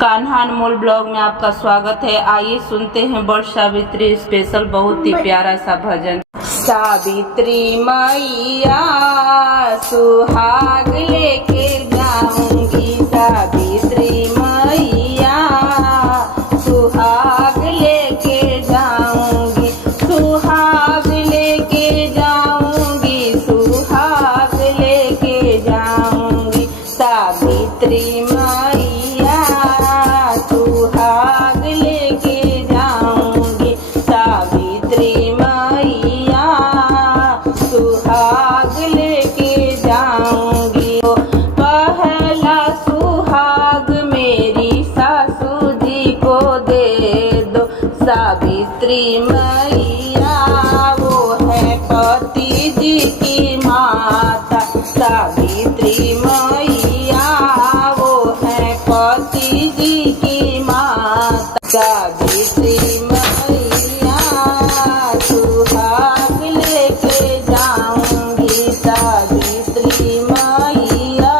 कान्हा अनमोल blog में आपका स्वागत है। आइए सुनते हैं वट सावित्री स्पेशल बहुत ही प्यारा सा भजन। सावित्री मैया सुहाग लेके जाऊंगी, सावित्री मैया सुहाग लेके जाऊंगी, सुहाग लेके जाऊंगी, सुहाग लेके जाऊंगी। सावित्री मैया सुहाग लेके जाऊंगी, सावित्री मैया सुहाग लेके जाऊंगी। पहला सुहाग मेरी सासू जी को दे दो, सावित्री मैया वो है पति जी की माता, सावित्री मैया वो है पति जी की माता। सावित्री मैया सुहाग लेके जाऊंगी, सावित्री मैया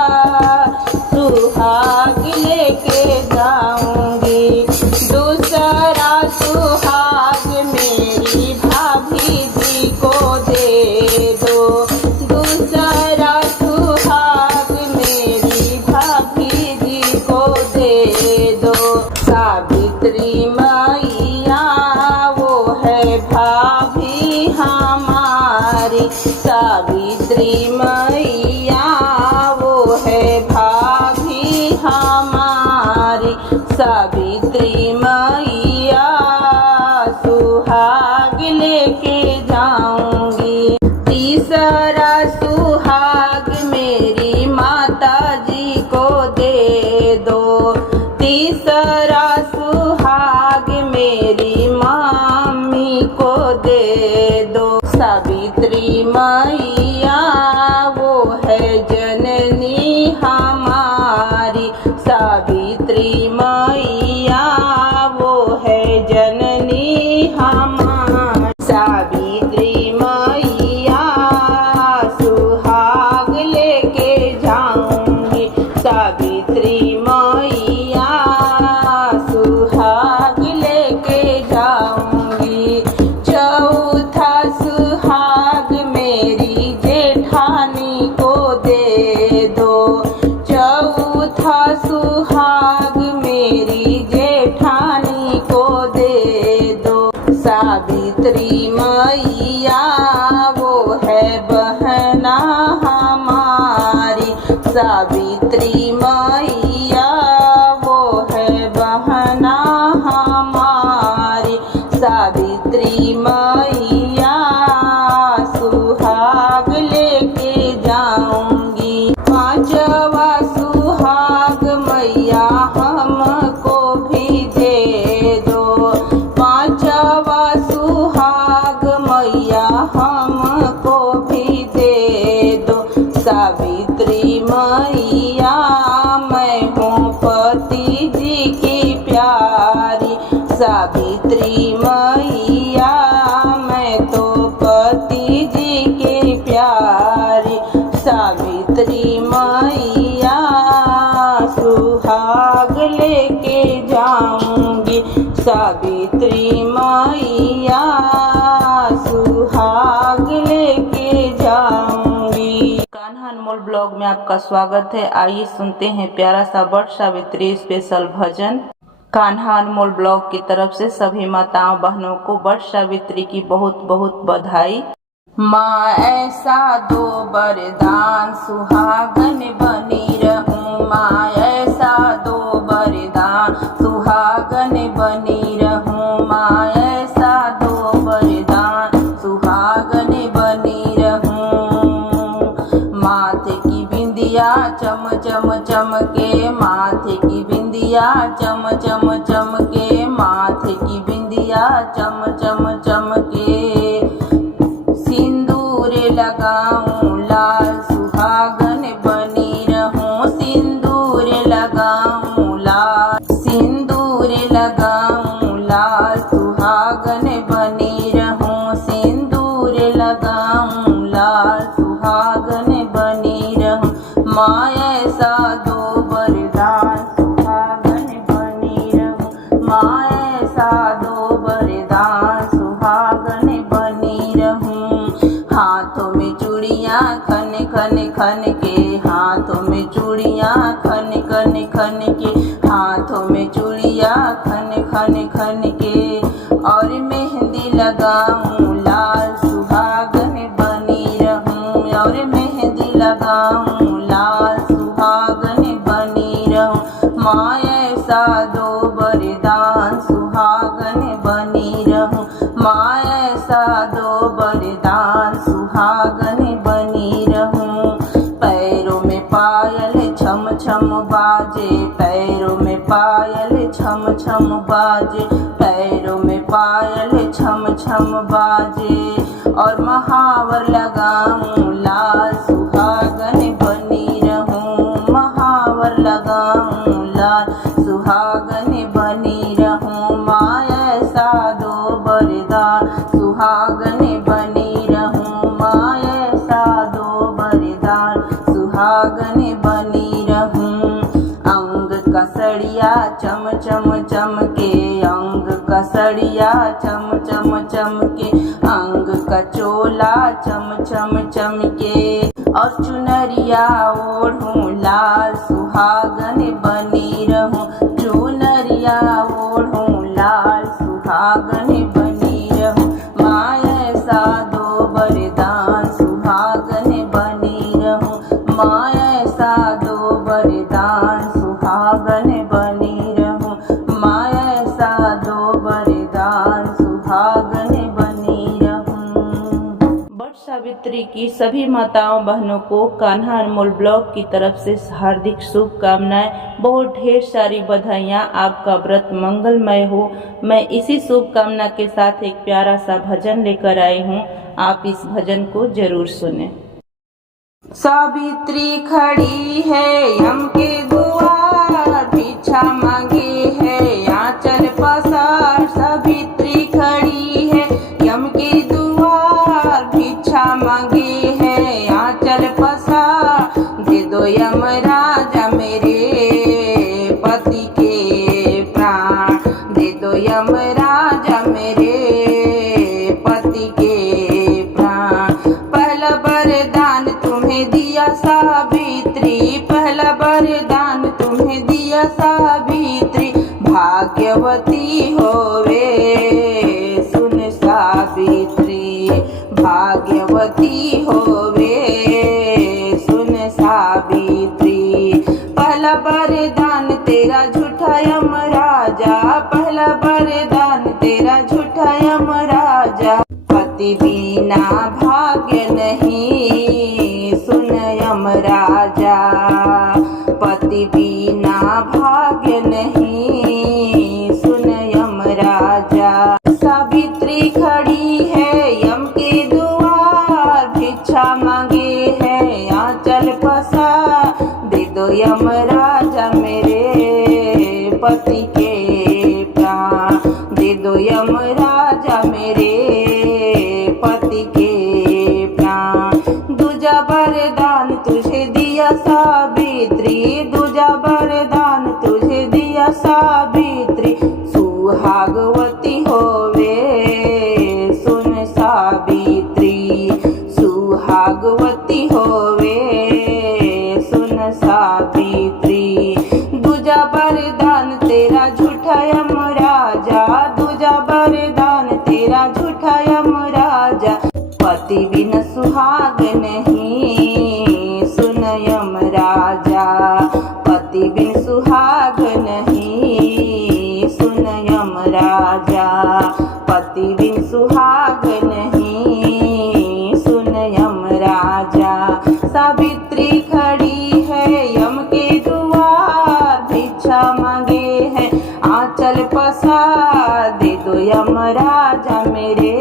सुहाग लेके जाऊंगी। दूसरा सुहाग मेरी भाभी जी को दे दो, दूसरा सुहाग मेरी भाभी जी को दे दो। सावित्री मैया वो है भाभी हमारी, सावित्री मैया वो है भाभी हमारी। सावित्री मैया सुहाग लेके जाऊंगी। तीसरा सुहाग मेरी माता जी को दे दो, तीसरा सुहाग मेरी मामी को दे दो। सावित्री मैया वो है जननी हमारी, सावित्री मैया वो है जननी हमारी। सावित्री मैया सुहाग लेके जाऊंगी, सावित्री मैया सुहाग लेके जाऊंगी। चौथा सुहाग मेरी जेठानी को दे दो, चौथा सुहाग मेरी जेठानी को दे दो। सावित्री मैया वो है बहना हमारी, सावित्री मैया वो है बहना हमारी। सावित्री मैया सुहाग लेके जाऊंगी। पांचवा सुहाग मैया हमको भी दे दो, पांचवा सुहाग मैया हमको भी दे दो। सावित्री मैया मैं हूँ पति जी की प्यारी, सावित्री मैया मैं तो पति जी की प्यारी। सावित्री मैया सुहाग लेके जाऊंगी, सावित्री मैया सुहाग लेके जाऊंगी। कान्हा अनमोल ब्लॉग में आपका स्वागत है। आइए सुनते हैं प्यारा सा वट सावित्री स्पेशल भजन। कान्हा अनमोल ब्लॉग की तरफ से सभी माताओं बहनों को वट सावित्री की बहुत बहुत बधाई। माँ ऐसा दो वरदान सुहागन बनी रहूं, माँ ऐसा दो वरदान सुहागन बनी रहूं, माँ ऐसा दो वरदान सुहागन बनी रहूं। माथे की बिंदिया चम चम चमके, माथे की बिंदिया चम चम चमके, माथे की बिंदिया चम चम चमके। सिंदूर लगाऊं लाल सुहागन बनी रहूं, सिंदूर लगाऊं लाल, सिंदूर लगाऊं लाल सुहागन बनी रहूं, सिंदूर लगाऊं लाल सुहागन बनी रहूं। माँ ऐसा दो वरदान सुहागन बनी हाथों में चूड़िया खन खन खन के, और मेहंदी लगाऊं लाल सुहागन बनी रहूं, और मेहंदी लगाऊं लाल सुहागन बनी रहूं। माँ ऐसा दो वरदान सुहागन बनी रहूं, माँ ऐसा दो वरदान सुहागन बनी रहूं। पैरों में पायल छम छम बाजे, पैरों में पायल छम छम बाजे, पैरों में पायल छम छम बाजे, और महावर लगाऊं लाल सुहागन बनी रहूं, महावर लगाऊं लाल सुहागन बनी रहूं। माँ ऐसा दो वरदान सुहागन बनी रहूं, माँ ऐसा दो वरदान सुहागन बनी रहूं। अंग का सड़िया चम चम चमके, अंग का सड़िया चम चम चमके, अंग का चोला चम चम चमके, और चुनरिया ओढ़ूं लाल सुहागन बनी रहूं, चुनरिया ओढ़ूं लाल सुहागन बनी रहूं। माँ ऐसा दो वरदान सुहागन बनी रहूं, माँ ऐसा दो वरदान सुहागन बनी रहूं, माँ ऐसा दो वरदान सुहागन बनी रहूं। वट सावित्री की सभी माताओं बहनों को कान्हा अनमोल ब्लॉग की तरफ से हार्दिक शुभकामनाएं, बहुत ढेर सारी बधाइयाँ। आपका व्रत मंगलमय हो। मैं इसी शुभकामना के साथ एक प्यारा सा भजन लेकर आई हूँ, आप इस भजन को जरूर सुने। सावित्री खड़ी है यम के द्वार, भिक्षा मांगे है आंचल पसार, सावित्री खड़ी है यम के द्वार, भिक्षा मांगे है आंचल पसार। दे दो यमराजा मेरे पति के प्राण, दे दो यमराजा मेरे पति के प्राण। पहला वरदान तुम्हें दिया सावित्री, पहला वरदान तुम्हें दिया सावित्री, भाग्यवती होवे सुन सावित्री, भाग्यवती होवे सुन सावित्री। पहला वरदान तेरा झूठा यमराजा, पहला वरदान तेरा झूठा यमराजा, पति बिना भाग्य नहीं सुन यमराजा, पति बिना भाग्य नहीं सुन यमराजा। सावित्री खड़ी है यम के द्वार, भिक्षा मांगे है आंचल पसार। दे दो यमराजा मेरे पति के प्राण, दे दो यमराजा मेरे पति के प्राण। दूजा वरदान तुझे दिया सावित्री, दूजा वरदान तुझे दिया सावित्री, सुहागवती होवे सुन सावित्री, सुहागवती होवे सुन सावित्री। दूजा वरदान तेरा झूठा यमराजा, दूजा वरदान तेरा झूठा यमराजा, पति बिन सुहाग नहीं सुन यमराजा, पति बिन सुहाग नहीं सुन यमराजा, पति बिन सुहाग नहीं सुन यमराजा। सावित्री खड़ी है यम के द्वार, भिक्षा मांगे है आंचल पसार। दे दो यमराजा मेरे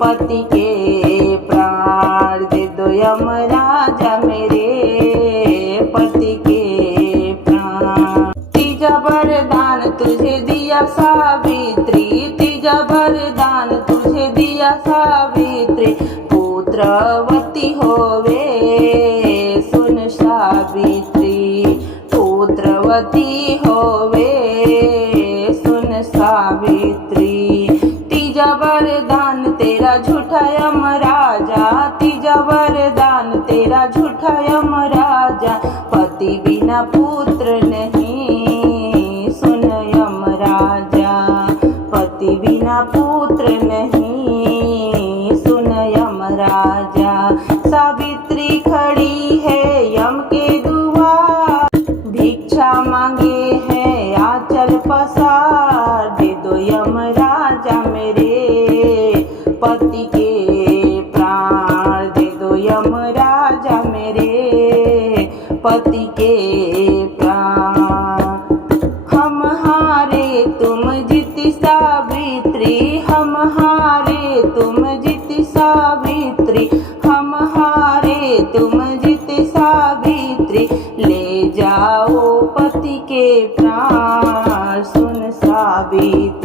पति के प्राण, दे दो यमराजा मेरे पति के प्राण। तीजा वरदान तुझे दिया सावित्री, तीजा वरदान तुझे दिया सावित्री, पुत्रवती होवे सुन सावित्री, पुत्रवती होवे सुन सावित्री। तीजा वरदान तेरा झूठा यमराजा, तीजा वरदान तेरा झूठा यमराजा, पति बिना पुत्र नहीं पसार दे दो यमराजा मेरे पति के प्राण दे दो यमराजा मेरे पति के प्राण। हम हारे तुम जीती सावित्री, हम हारे तुम जीती सावित्री, हम हारे तुम जीती सावित्री, ले जाओ पति के प्राण सुन सावित्री।